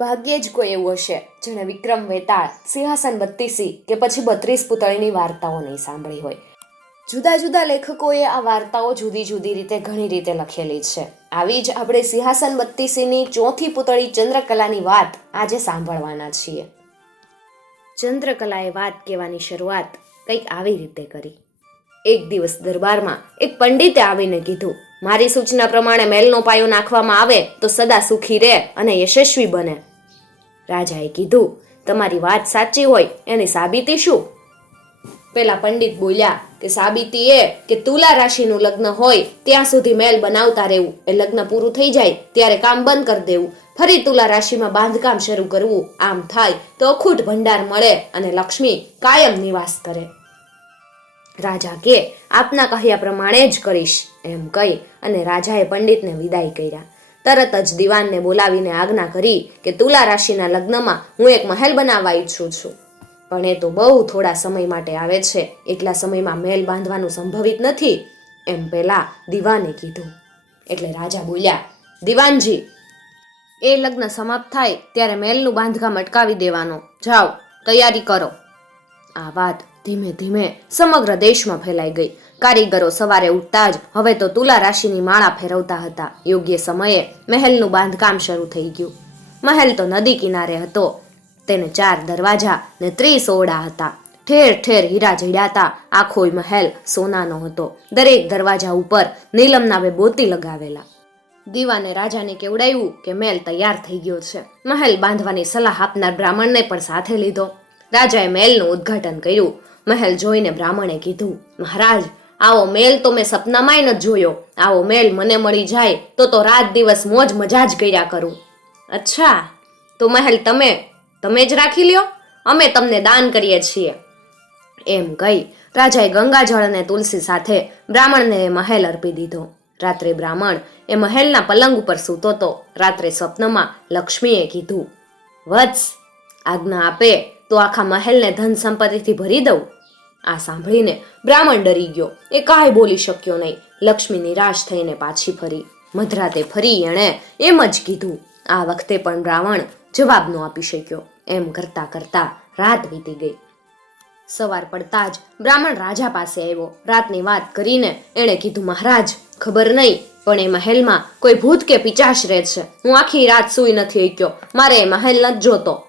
ભાગ્યે જ કોઈ એવું હશે જેણે વિક્રમ વેતાળ, સિંહાસન બત્તીસી કે પછી બત્રીસ પુતળીની વાર્તાઓ નહીં સાંભળી હોય. જુદા જુદા લેખકોએ આ વાર્તાઓ જુદી જુદી રીતે ઘણી રીતે લખેલી છે. આવી જ આપણે સિંહાસન બત્તીસીની ચોથી પુતળી ચંદ્રકલાની વાત આજે સાંભળવાના છીએ. ચંદ્રકલાએ વાત કહેવાની શરૂઆત કંઈક આવી રીતે કરી. એક દિવસ દરબારમાં એક પંડિતે આવીને કીધું મારી સૂચના પ્રમાણે મેલનો પાયો નાખવામાં આવે તો સદા સુખી રહે અને યશસ્વી બને. રાજાએ કીધું, તમારી વાત સાચી હોય, એની સાબિતી શું? પેલા પંડિત બોલ્યા, કે સાબિતી એ કે તુલા રાશિનું લગ્ન હોય, ત્યાં સુધી મેલ બનાવતા રહેવું. એ લગ્ન પૂરું થઈ જાય, ત્યારે કામ બંધ કરી દેવું. ફરી તુલા રાશિમાં બાંધકામ શરૂ કરવું. આમ થાય તો અખૂટ ભંડાર મળે અને લક્ષ્મી કાયમ નિવાસ કરે. રાજા કે, આપના કહ્યા પ્રમાણે જ કરીશ, એમ કહી અને રાજાએ પંડિતને વિદાય કર્યા. તરત જ દિવાનને બોલાવીને આજ્ઞા કરી કે, તુલા રાશિના લગ્નમાં હું એક મહેલ બનાવવા ઈચ્છું છું. પણ એ તો બહુ થોડા સમય માટે આવે છે. એટલા સમયમાં મહેલ બાંધવાનું સંભવિત નથી, એમ પહેલા દિવાને કીધું. એટલે રાજા બોલ્યા, દિવાનજી, એ લગ્ન સમાપ્ત થાય ત્યારે મહેલનું બાંધકામ અટકાવી દેવાનો. જાઓ, તૈયારી કરો. આ વાત ધીમે ધીમે સમગ્ર દેશમાં ફેલાઈ ગઈ. કારીગરો સવારે ઉઠતા જ હવે તો તુલા રાશિની માળા ફેરવતા હતા. યોગ્ય સમયે મહેલનું બાંધકામ શરૂ થઈ ગયું. મહેલ તો નદી કિનારે હતો. તેને ચાર દરવાજા ને ત્રીસ ઓરડા હતા. ઠેર ઠેર હીરા જડ્યાતા આખો મહેલ સોનાનો હતો. દરેક દરવાજા ઉપર નીલમના બે બોતી લગાવેલા. દીવાને રાજાને કેવડાવ્યું કે મહેલ તૈયાર થઈ ગયો છે. મહેલ બાંધવાની સલાહ આપનાર બ્રાહ્મણને પણ સાથે લીધો. રાજાએ મહેલનું ઉદ્ઘાટન કર્યું. મહેલ જોઈને બ્રાહ્મણે કીધું, મહારાજ, આવો મેલ તો મેં સપનામાંય જ જોયો. આવો મેલ મને મળી જાય તો તો રાત દિવસ મોજ મજા જ કર્યા કરું. અચ્છા, તો મહેલ તમે તમે જ રાખી લ્યો? અમે તમને દાન કરીએ છીએ. એમ કહી રાજાએ ગંગાજળ અને તુલસી સાથે બ્રાહ્મણને એ મહેલ અર્પી દીધો. રાત્રે બ્રાહ્મણ એ મહેલના પલંગ ઉપર સૂતો તો રાત્રે સ્વપ્નમાં લક્ષ્મીએ કીધું, વત્સ, આજ્ઞા આપે તો આખા મહેલને ધન સંપત્તિથી ભરી દઉં. આ સાંભળીને બ્રાહ્મણ ડરી ગયો. એ કાંઈ બોલી શક્યો નહીં. લક્ષ્મી નિરાશ થઈને પાછી ફરી. મધરાતે ફરી એણે એમ જ કીધું. આ વખતે પણ બ્રાહ્મણ જવાબ ન આપી શક્યો. એમ કરતા કરતા રાત વીતી ગઈ. સવાર પડતા જ બ્રાહ્મણ રાજા પાસે આવ્યો. રાતની વાત કરીને એણે કીધું, મહારાજ, ખબર નહીં, પણ એ મહેલમાં કોઈ ભૂત કે પિચાશ રહે છે. હું આખી રાત સૂઈ નથી શક્યો મારે એ મહેલ નથી જોતો.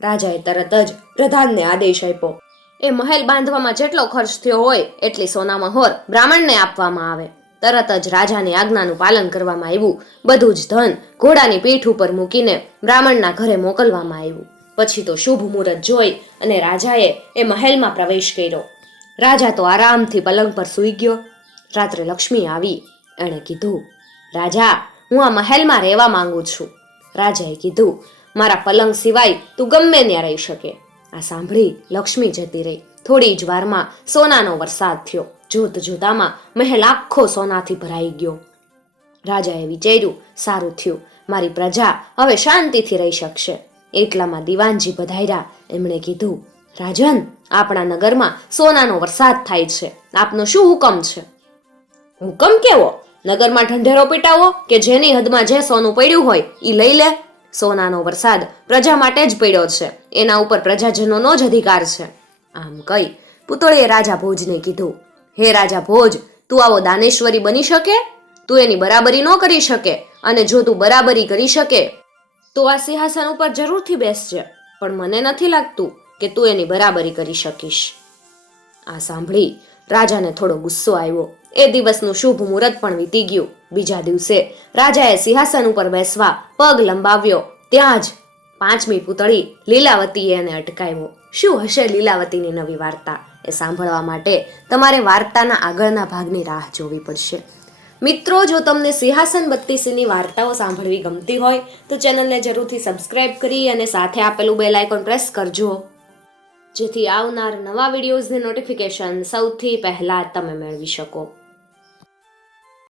રાજાએ તરત જ પ્રધાનને આદેશ આપ્યો એ મહેલ બાંધવામાં જેટલો ખર્ચ થયો હોય એટલી સોનામાં હોર બ્રાહ્મણને આપવામાં આવે. તરત જ રાજાની આજ્ઞાનું પાલન કરવામાં આવ્યું. બધું જ ધન ઘોડાની પીઠ ઉપર મૂકીને બ્રાહ્મણના ઘરે મોકલવામાં આવ્યું. પછી તો શુભ મુહૂર્ત જોઈ અને રાજાએ એ મહેલમાં પ્રવેશ કર્યો. રાજા તો આરામથી પલંગ પર સૂઈ ગયો. રાત્રે લક્ષ્મી આવી. એણે કીધું, રાજા, હું આ મહેલમાં રહેવા માંગુ છું. રાજાએ કીધું, મારા પલંગ સિવાય તું ગમે ત્યાં રહી શકે. આ સાંભળી લક્ષ્મી જતી રહી. થોડી જ વારમાં સોનાનો વરસાદ થયો. જોત જોતામાં મહેલ આખો સોનાથી ભરાઈ ગયો. રાજાએ વિચાર્યું, સારું થયું. મારી પ્રજા હવે શાંતિથી રહી શકશે. એટલામાં દિવાનજી પધાર્યા એમણે કીધું, રાજન, આપણા નગરમાં સોનાનો વરસાદ થાય છે. આપનો શું હુકમ છે? હુકમ કેવો? નગરમાં ઢંઢેરો પીટાવો કે જેની હદમાં જે સોનું પડ્યું હોય એ લઈ લે. સોનાનો વરસાદ પ્રજા માટે જ પડ્યો છે. એના ઉપર પ્રજાજનોનો જ અધિકાર છે. આમ કહી પુતળીએ રાજા ભોજને કીધું, હે રાજા ભોજ, તું આવો દાનેશ્વરી બની શકે? તું એની બરાબરી ન કરી શકે અને જો તું બરાબરી કરી શકે, તો આ સિંહાસન ઉપર જરૂરથી બેસજે. પણ મને નથી લાગતું કે તું એની બરાબરી કરી શકીશ. આ સાંભળી રાજાને થોડો ગુસ્સો આવ્યો. એ દિવસનું શુભ મુહૂર્ત પણ વીતી ગયું. બીજા દિવસે રાજાએ સિંહાસન ઉપર બેસવા પગ લંબાવ્યો. ત્યાં જ પાંચમી પૂતળી લીલાવતીએ એને અટકાવ્યો. શું હશે લીલાવતીની નવી વાર્તા? એ સાંભળવા માટે તમારે વાર્તાના આગળના ભાગની રાહ જોવી પડશે. મિત્રો, જો તમને સિંહાસન બત્તીસીની વાર્તાઓ સાંભળવી ગમતી હોય, તો ચેનલને જરૂરથી સબસ્ક્રાઇબ કરી અને સાથે આપેલું બેલ આઇકોન પ્રેસ કરજો. જેથી આવનાર નવા વિડીયોઝની નોટિફિકેશન સૌથી પહેલાં તમે મેળવી શકો.